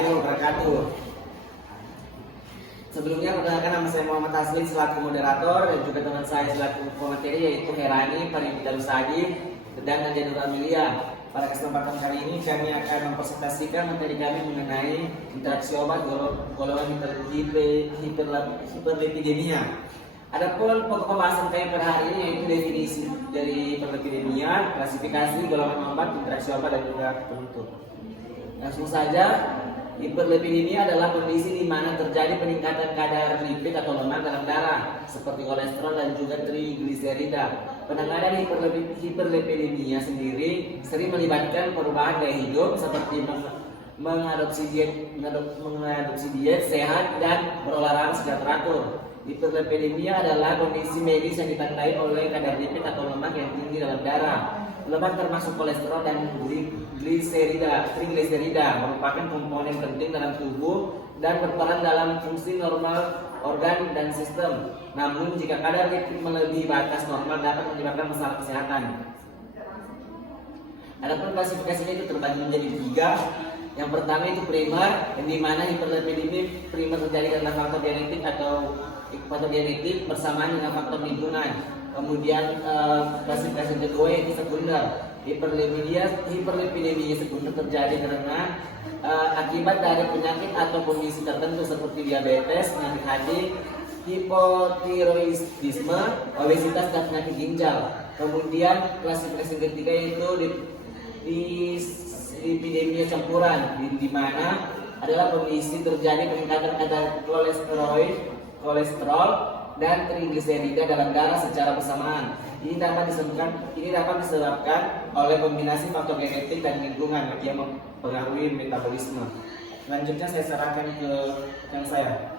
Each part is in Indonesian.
warahmatullahi wabarakatuh. Sebelumnya perkenalkan, nama saya Muhammad Taslim selaku moderator dan juga teman saya selaku pemateri yaitu Herani Paribita Lusadi dan Nadia Nur Amelia. Pada kesempatan kali ini kami akan mempresentasikan materi kami mengenai interaksi obat golongan hiperlipidemia. Adapun pokok pembahasan kami pada hari ini yaitu definisi dari hiperlipidemia, klasifikasi golongan obat, interaksi obat dan juga penutup. Langsung saja, hiperlipidemia adalah kondisi di mana terjadi peningkatan kadar lipid atau lemak dalam darah seperti kolesterol dan juga trigliserida. Penanganan hiperlipidemia sendiri sering melibatkan perubahan gaya hidup seperti mengadopsi diet sehat dan berolahraga secara teratur. Hiperlipidemia adalah kondisi medis yang ditandai oleh kadar lipid atau lemak yang tinggi dalam darah. Lemak termasuk kolesterol dan trigliserida merupakan komponen penting dalam tubuh dan berperan dalam fungsi normal organ dan sistem. Namun jika kadar lipid melebihi batas normal dapat menyebabkan masalah kesehatan. Adapun klasifikasinya itu terbagi menjadi 3. Yang pertama itu primer, yang dimana hiperlipidemia primer terjadi karena faktor genetik atau patogenetik bersamaan dengan faktor lingkungan. Kemudian klasifikasi kedua yaitu sekunder. Hiperlipidemia sekunder terjadi karena akibat dari penyakit atau kondisi tertentu seperti diabetes, penyakit hati, hipotiroidisme, obesitas dan penyakit ginjal. Kemudian klasifikasi ketiga yaitu dislipidemia campuran, di mana adalah kondisi terjadi peningkatan kadar kolesterol dan trigliserida dalam darah secara bersamaan. Ini dapat disebabkan oleh kombinasi faktor genetik dan lingkungan yang mempengaruhi metabolisme. Selanjutnya saya serahkan ke yang saya.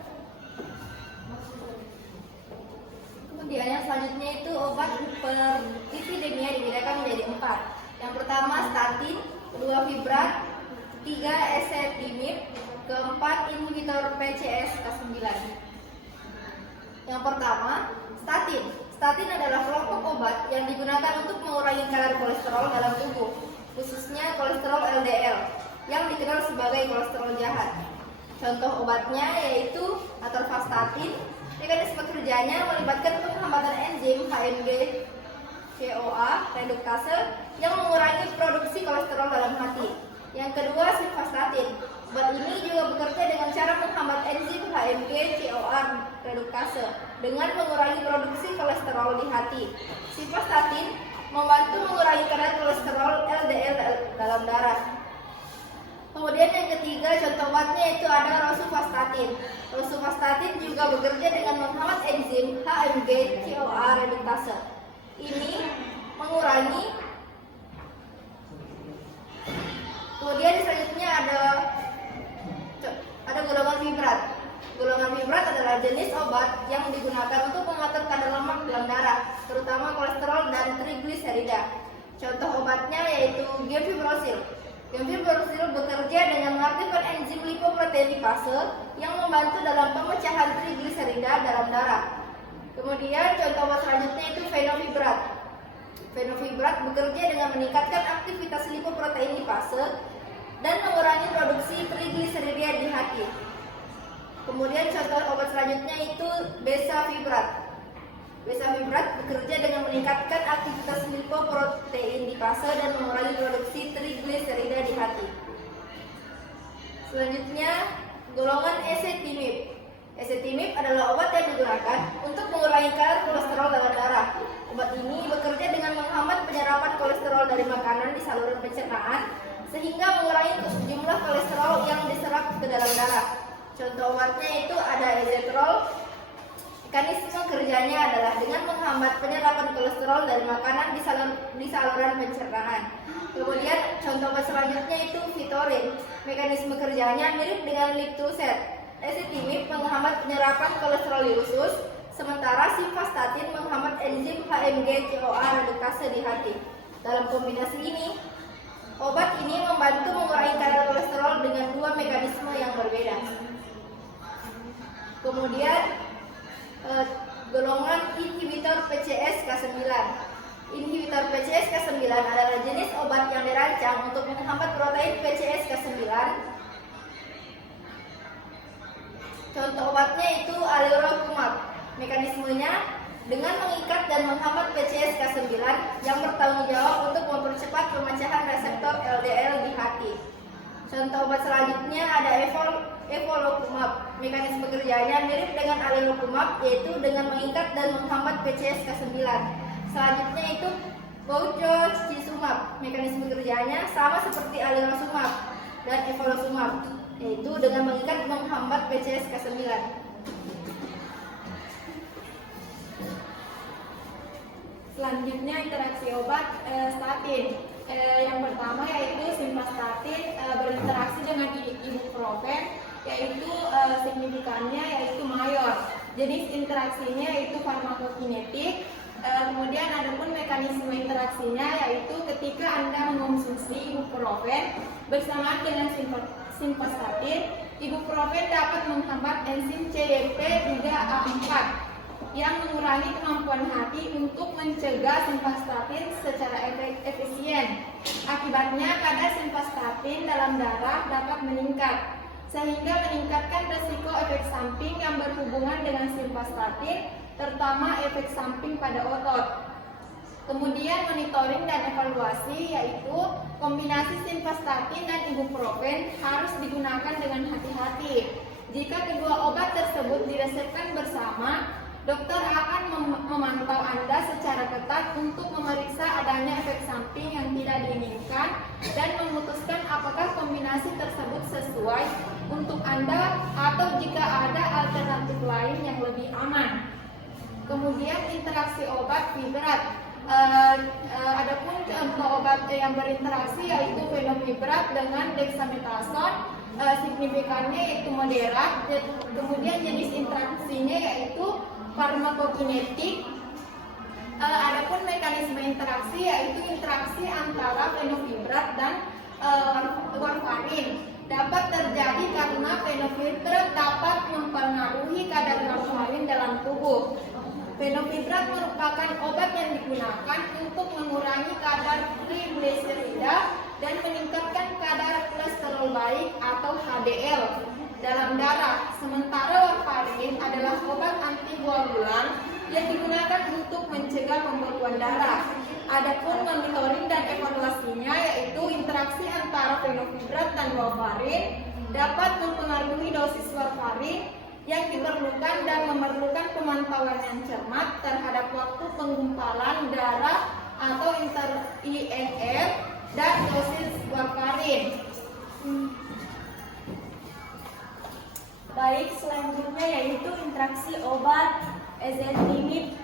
Kemudian yang selanjutnya itu obat hiperlipidemia dibedakan menjadi 4. Yang pertama statin, kedua fibrat, ketiga ezetimibe, keempat inhibitor PCSK9. Yang pertama, statin. Statin adalah kelompok obat yang digunakan untuk mengurangi kadar kolesterol dalam tubuh, khususnya kolesterol LDL, yang dikenal sebagai kolesterol jahat. Contoh obatnya yaitu atorvastatin. Mekanisme kerjanya melibatkan penghambatan enzim HMG CoA reduktase yang mengurangi produksi kolesterol dalam hati. Yang kedua, simvastatin. Obat ini juga bekerja dengan cara menghambat enzim HMG CoA reduktase dengan mengurangi produksi kolesterol di hati. Simvastatin membantu mengurangi kadar kolesterol LDL dalam darah. Kemudian yang ketiga, contoh obatnya itu ada rosuvastatin. Rosuvastatin juga bekerja dengan menghambat enzim HMG CoA reduktase. Ini mengurangi. Kemudian selanjutnya ada golongan fibrat. Golongan fibrat adalah jenis obat yang digunakan untuk mengatur kadar lemak dalam darah, terutama kolesterol dan trigliserida. Contoh obatnya yaitu gemfibrozil. Gemfibrozil bekerja dengan mengaktifkan enzim lipoprotein lipase yang membantu dalam pemecahan trigliserida dalam darah. Kemudian contoh obat selanjutnya itu fenofibrat. Fenofibrat bekerja dengan meningkatkan aktivitas lipoprotein lipase dan mengurangi produksi trigliserida di hati. Kemudian contoh obat selanjutnya itu besafibrat. Besafibrat bekerja dengan meningkatkan aktivitas lipoprotein lipase dan mengurangi produksi trigliserida di hati. Selanjutnya golongan ezetimibe. Ezetimibe adalah obat yang digunakan untuk mengurangi kadar kolesterol dalam darah. Obat ini bekerja dengan menghambat penyerapan kolesterol dari makanan di saluran pencernaan sehingga mengurangi jumlah kolesterol yang diserap ke dalam darah. Contoh obatnya itu ada ezetrol. Mekanisme kerjanya adalah dengan menghambat penyerapan kolesterol dari makanan di saluran pencernaan. Kemudian contoh obat selanjutnya itu Vitorin. Mekanisme kerjanya mirip dengan Liptuset. Ezetimibe menghambat penyerapan kolesterol di usus, sementara simvastatin menghambat enzim HMG CoA reduktase di hati. Dalam kombinasi ini, obat ini membantu mengurangi kadar kolesterol dengan 2 mekanisme yang berbeda. Kemudian golongan inhibitor PCSK9. Inhibitor PCSK9 adalah jenis obat yang dirancang untuk menghambat protein PCSK9 Contoh obatnya itu alirocumab. Mekanismenya dengan mengikat dan menghambat PCSK9 yang bertanggung jawab untuk mempercepat pemecahan reseptor LDL di hati. Contoh obat selanjutnya ada evolocumab. Mekanisme kerjanya mirip dengan alirocumab, yaitu dengan mengikat dan menghambat PCSK9. Selanjutnya itu baucocizumab. Mekanisme kerjanya sama seperti alirocumab dan evolocumab, yaitu dengan mengikat dan menghambat PCSK9. Selanjutnya interaksi obat statin. Yang pertama yaitu simvastatin berinteraksi dengan ibuprofen, yaitu signifikannya yaitu mayor. Jenis interaksinya yaitu farmakokinetik. Kemudian ada pun mekanisme interaksinya yaitu ketika Anda mengonsumsi ibuprofen bersamaan dengan simvastatin, ibuprofen dapat menghambat enzim CYP3A4 yang mengurangi kemampuan hati untuk mencegah simvastatin secara efisien. Akibatnya kadar simvastatin dalam darah dapat meningkat, sehingga meningkatkan resiko efek samping yang berhubungan dengan simvastatin, terutama efek samping pada otot. Kemudian monitoring dan evaluasi, yaitu kombinasi simvastatin dan ibuprofen harus digunakan dengan hati-hati. Jika kedua obat tersebut diresepkan bersama, dokter akan memantau Anda secara ketat untuk memeriksa adanya efek samping yang tidak diinginkan dan memutuskan apakah kombinasi tersebut sesuai untuk Anda atau jika ada alternatif lain yang lebih aman. Kemudian interaksi obat fibrat. Adapun contoh obat yang berinteraksi yaitu fenofibrat dengan dexamethasone, signifikannya yaitu moderat. Kemudian jenis interaksinya yaitu farmakokinetik. Adapun mekanisme interaksi yaitu interaksi antara fenofibrat dan warfarin. Dapat terjadi karena fenofibrat dapat mempengaruhi kadar warfarin dalam tubuh. Fenofibrat merupakan obat yang digunakan untuk mengurangi kadar trigliserida dan meningkatkan kadar kolesterol baik atau HDL dalam darah. Sementara warfarin adalah obat antikoagulan yang digunakan untuk mencegah pembekuan darah. Adapun monitoring dan evaluasinya yaitu interaksi antara fenofibrat dan warfarin dapat mempengaruhi dosis warfarin yang diperlukan dan memerlukan pemantauan yang cermat terhadap waktu penggumpalan darah atau INR dan dosis warfarin. Baik, selanjutnya yaitu interaksi obat ezetimibe.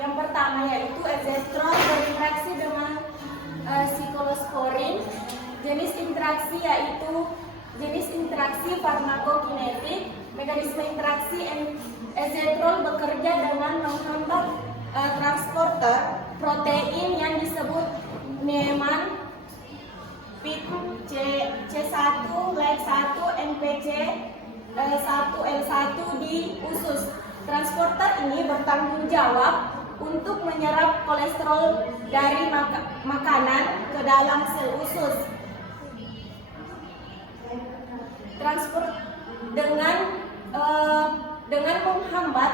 Yang pertama yaitu ezetrol berinteraksi dengan siklosporin. Jenis interaksi farmakokinetik. Mekanisme interaksi ezetrol bekerja dengan menghambat transporter protein yang disebut Niemann Pick C1 LEG1 NPC 1L1 di usus. Transporter ini bertanggung jawab untuk menyerap kolesterol dari makanan ke dalam sel usus. Dengan menghambat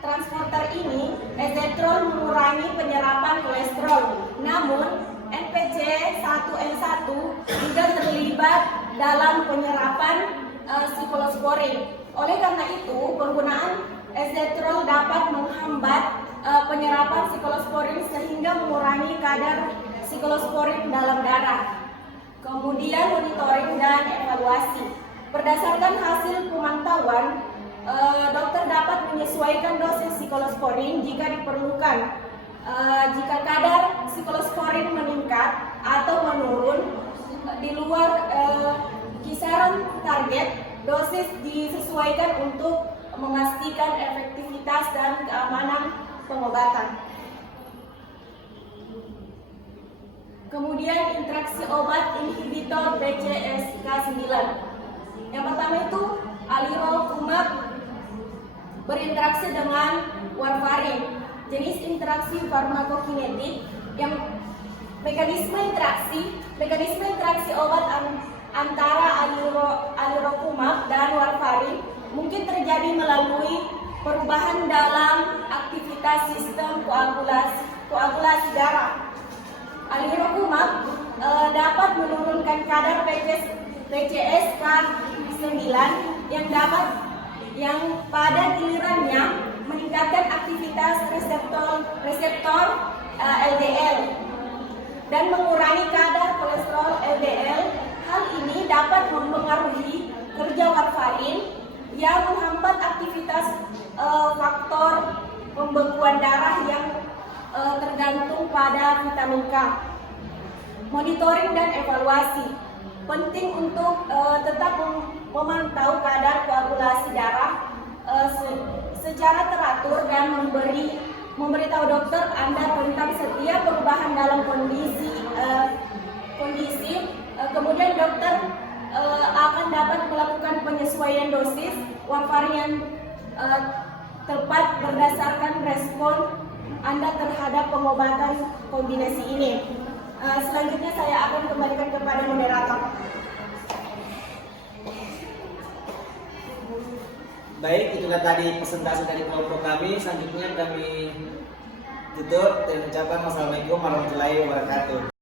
transporter ini, ezetrol mengurangi penyerapan kolesterol. Namun, NPC 1L1 juga terlibat dalam penyerapan siklosporin. Oleh karena itu, penggunaan ezetrol dapat menghambat penyerapan siklosporin sehingga mengurangi kadar siklosporin dalam darah. Kemudian monitoring dan evaluasi. Berdasarkan hasil pemantauan, dokter dapat menyesuaikan dosis siklosporin jika diperlukan. Jika kadar siklosporin meningkat atau menurun di luar kisaran target, dosis disesuaikan untuk memastikan efektivitas dan keamanan pengobatan. Kemudian interaksi obat inhibitor PCSK9. Yang pertama itu alirocumab berinteraksi dengan warfarin. Jenis interaksi farmakokinetik. Yang mekanisme interaksi obat antara alirocumab dan warfarin mungkin terjadi melalui perubahan dalam aktivitas sistem koagulasi darah. Alirocumab dapat menurunkan kadar PCSK9 yang pada gilirannya meningkatkan aktivitas reseptor LDL dan mengurangi kadar kolesterol LDL. Hal ini dapat mempengaruhi kerja warfarin yang menghambat aktivitas faktor pembekuan darah yang tergantung pada vitamin K. Monitoring dan evaluasi penting untuk tetap memantau kadar koagulasi darah secara teratur dan memberitahu dokter Anda tentang setiap perubahan dalam kondisi. Kemudian dokter akan dapat melakukan penyesuaian dosis warfarin yang tepat berdasarkan respon Anda terhadap pengobatan kombinasi ini. Selanjutnya saya akan kembalikan kepada moderator. Baik, itulah tadi presentasi dari kelompok kami. Selanjutnya kami tutup dan ucapkan wassalamualaikum warahmatullahi wabarakatuh.